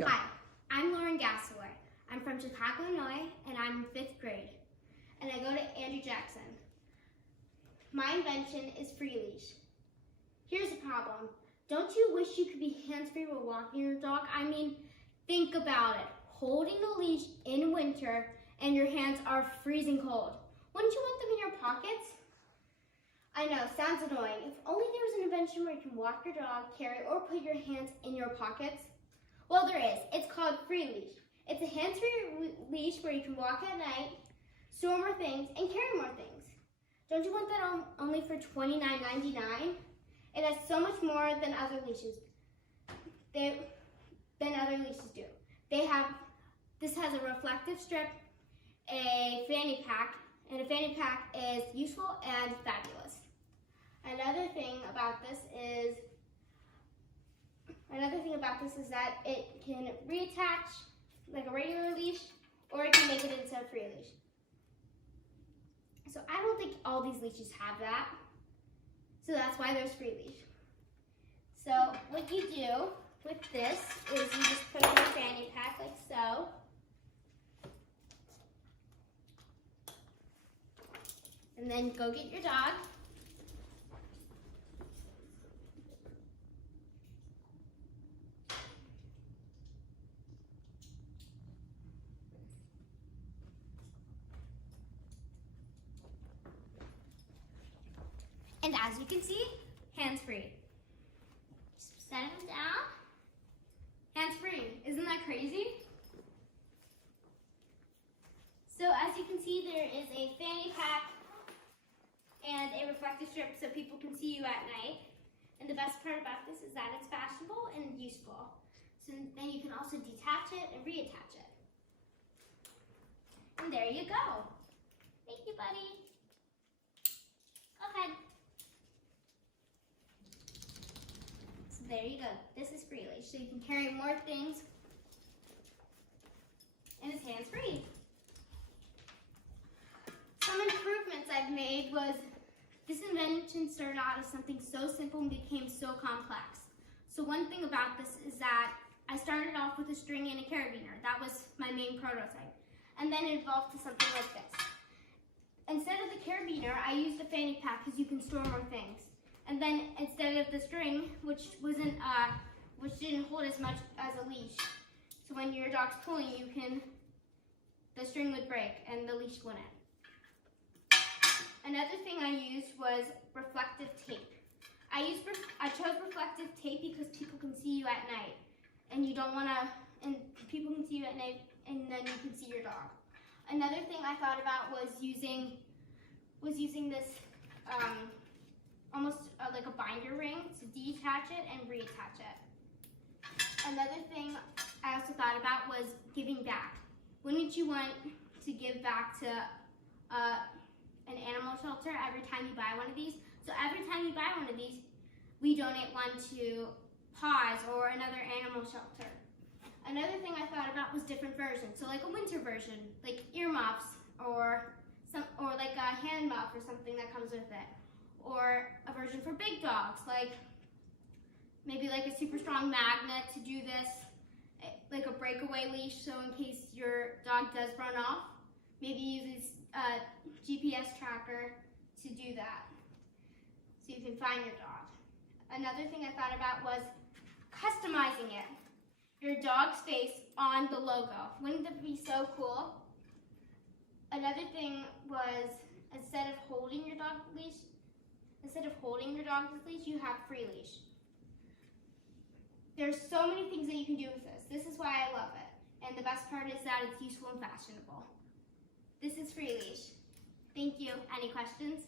Go. Hi, I'm Lauren Gassaway. I'm from Chicago, Illinois, and I'm in 5th grade. And I go to Andrew Jackson. My invention is Free Leash. Here's the problem. Don't you wish you could be hands-free while walking your dog? I mean, think about it. Holding a leash in winter and your hands are freezing cold. Wouldn't you want them in your pockets? I know, sounds annoying. If only there was an invention where you can walk your dog, carry, or put your hands in your pockets. Well, there is. It's called Free Leash. It's a hands-free leash where you can walk at night, store more things, and carry more things. Don't you want that only for $29.99? It has so much more than other leashes do. This has a reflective strip, a fanny pack, and a fanny pack is useful and fabulous. Another thing about this is that it can reattach like a regular leash, or it can make it into a free leash. So I don't think all these leashes have that. So that's why there's Free Leash. So what you do with this is you just put it in a fanny pack like so. And then go get your dog. And as you can see, hands-free. Just set them down. Hands-free. Isn't that crazy? So as you can see, there is a fanny pack and a reflective strip so people can see you at night. And the best part about this is that it's fashionable and useful. So then you can also detach it and reattach it. And there you go. Thank you, buddy. Go ahead. So there you go. This is Free Leash. So you can carry more things and it's hands-free. Some improvements I've made was this invention started out as something so simple and became so complex. So one thing about this is that I started off with a string and a carabiner. That was my main prototype. And then it evolved to something like this. Instead of the carabiner, I used a fanny pack because you can store more things. And then instead of the string, which didn't hold as much as a leash, so when your dog's pulling, the string would break and the leash wouldn't. Another thing I used was reflective tape. I chose reflective tape because people can see you at night, and people can see you at night, and then you can see your dog. Another thing I thought about was using this almost like a binder ring to detach it and reattach it. Another thing I also thought about was giving back. Wouldn't you want to give back to an animal shelter every time you buy one of these? So every time you buy one of these, we donate one to Paws or another animal shelter. Another thing I thought about was different versions. So like a winter version, like earmuffs or like a hand muff or something that comes with it. Or a version for big dogs, like maybe like a super strong magnet to do this, like a breakaway leash so in case your dog does run off, maybe use a GPS tracker to do that so you can find your dog. Another thing I thought about was customizing it. Your dog's face on the logo. Wouldn't that be so cool? Another thing was instead of holding your dog's leash, you have Free Leash. There's so many things that you can do with this. This is why I love it. And the best part is that it's useful and fashionable. This is Free Leash. Thank you. Any questions?